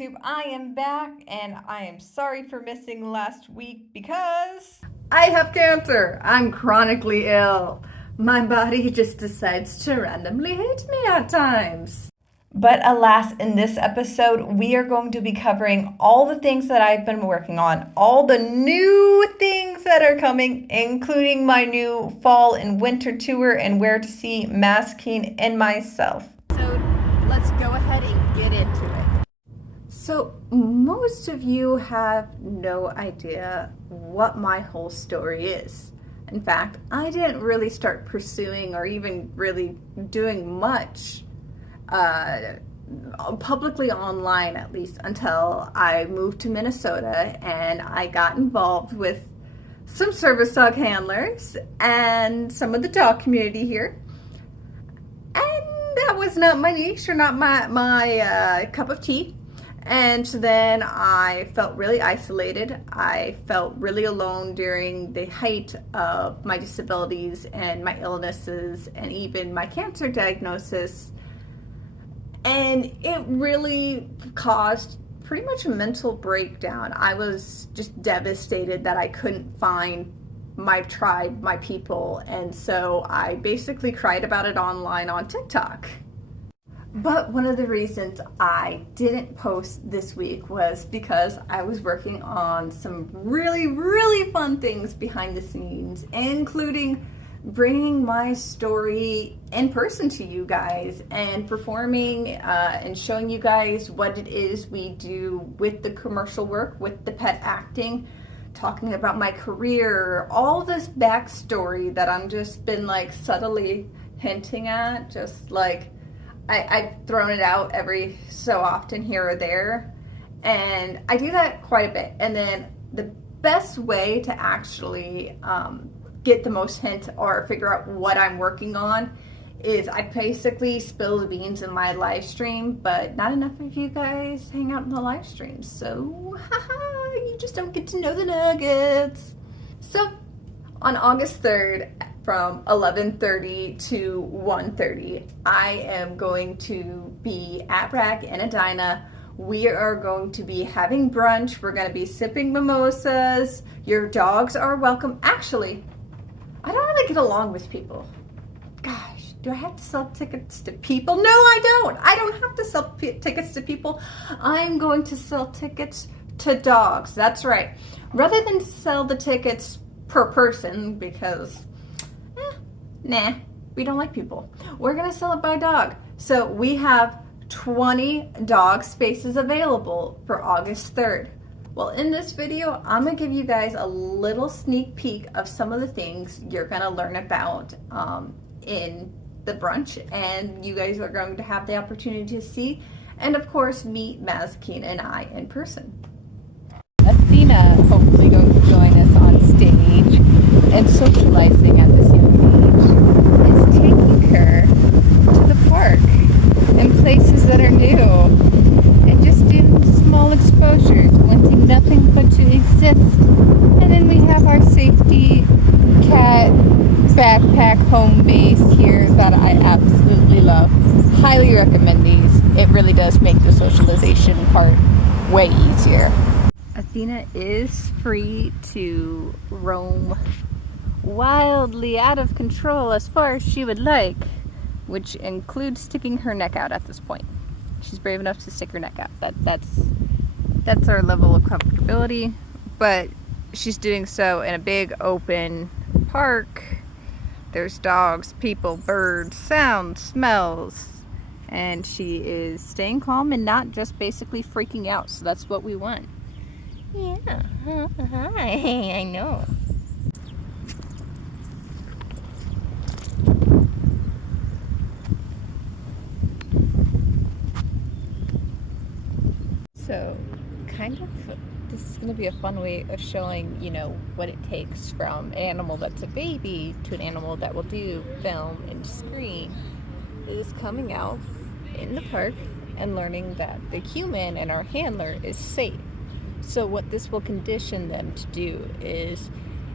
YouTube. I am back and I am sorry for missing last week because I have cancer. I'm chronically ill. My body just decides to randomly hate me at times. But alas, in this episode, we are going to be covering all the things that I've been working on, all the new things that are coming, including my new fall and winter tour and where to see Mazikeen and myself. So let's go ahead and get into it. So most of you have no idea what my whole story is. In fact, I didn't really start pursuing or even really doing much publicly online, at least, until I moved to Minnesota and I got involved with some service dog handlers and some of the dog community here. And that was not my niche or not my cup of tea. And then I felt really isolated. I felt really alone during the height of my disabilities and my illnesses and even my cancer diagnosis. And it really caused pretty much a mental breakdown. I was just devastated that I couldn't find my tribe, my people. And so I basically cried about it online on TikTok. But one of the reasons I didn't post this week was because I was working on some really, really fun things behind the scenes, including bringing my story in person to you guys and performing and showing you guys what it is we do with the commercial work, with the pet acting, talking about my career, all this backstory that I'm just been like subtly hinting at, just like I've thrown it out every so often here or there, and I do that quite a bit. And then the best way to actually get the most hint or figure out what I'm working on is I basically spill the beans in my live stream, but not enough of you guys hang out in the live stream, so haha, you just don't get to know the nuggets. So on August 3rd from 11:30 to 1:30, I am going to be at Raag in Edina. We are going to be having brunch. We're going to be sipping mimosas. Your dogs are welcome. Actually, I don't really get along with people. Gosh, do I have to sell tickets to people? No, I don't. I don't have to sell tickets to people. I'm going to sell tickets to dogs. That's right. Rather than sell the tickets per person because, nah, we don't like people. We're going to sell it by dog. So we have 20 dog spaces available for August 3rd. Well, in this video, I'm going to give you guys a little sneak peek of some of the things you're going to learn about in the brunch, and you guys are going to have the opportunity to see and, of course, meet Mazikeen and I in person. Athena, hopefully going to join us on stage and socializing at this young age, is taking her to the park and places that are new and just doing small exposures, wanting nothing but to exist. And then we have our safety cat backpack home base here that I absolutely love. Highly recommend these. It really does make the socialization part way easier. Athena is free to roam wildly out of control as far as she would like, which includes sticking her neck out at this point. She's brave enough to stick her neck out. That's our level of comfortability, but she's doing so in a big open park. There's dogs, people, birds, sounds, smells, and she is staying calm and not just basically freaking out. So that's what we want. Yeah, hi, I know. So, kind of, this is going to be a fun way of showing, what it takes from an animal that's a baby to an animal that will do film and screen, is coming out in the park and learning that the human and our handler is safe. So what this will condition them to do is,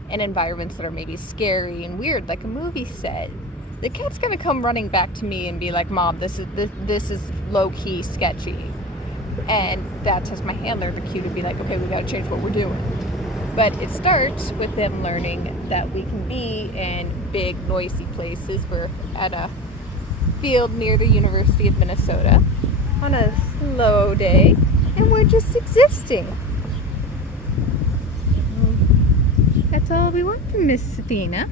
in environments that are maybe scary and weird, like a movie set, the cat's going to come running back to me and be like, Mom, this is low-key sketchy. And that tells my handler the cue to be like, okay, we got to change what we're doing. But it starts with them learning that we can be in big, noisy places. We're at a field near the University of Minnesota on a slow day, and we're just existing. That's all we want from Miss Athena.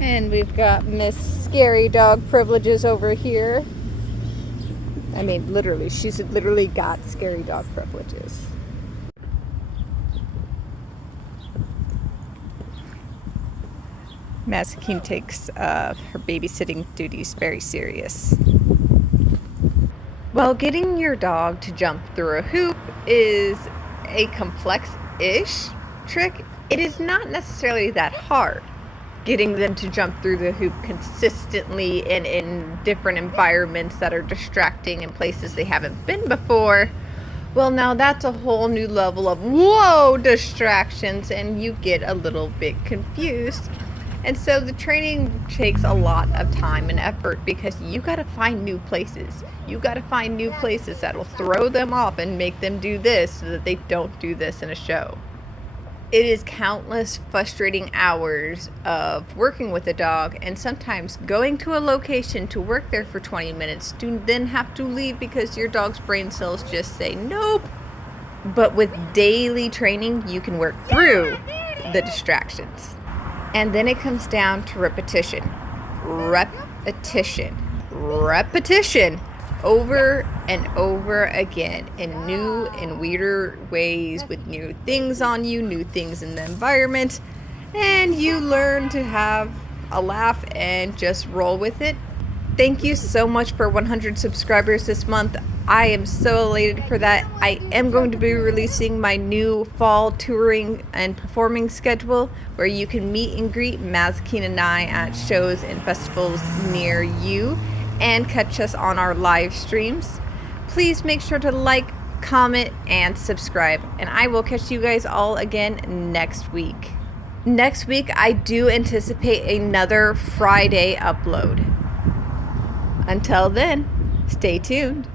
And we've got Miss Scary Dog Privileges over here. I mean, literally, she's literally got scary dog privileges. Mazikeen takes her babysitting duties very serious. Well, getting your dog to jump through a hoop is a complex-ish trick. It is not necessarily that hard. Getting them to jump through the hoop consistently and in different environments that are distracting in places they haven't been before, well, now that's a whole new level of whoa distractions, and you get a little bit confused. And so the training takes a lot of time and effort because you got to find new places. You got to find new places that will throw them off and make them do this so that they don't do this in a show. It is countless frustrating hours of working with a dog, and sometimes going to a location to work there for 20 minutes to then have to leave because your dog's brain cells just say nope. But with daily training, you can work through the distractions. And then it comes down to repetition. Repetition. Repetition. Over and over again in new and weirder ways with new things on you, new things in the environment, and you learn to have a laugh and just roll with it. Thank you so much for 100 subscribers this month. I am so elated for that. I am going to be releasing my new fall touring and performing schedule where you can meet and greet Mazikeen and I at shows and festivals near you and catch us on our live streams. Please make sure to like, comment, and subscribe. And I will catch you guys all again next week. Next week, I do anticipate another Friday upload. Until then, stay tuned.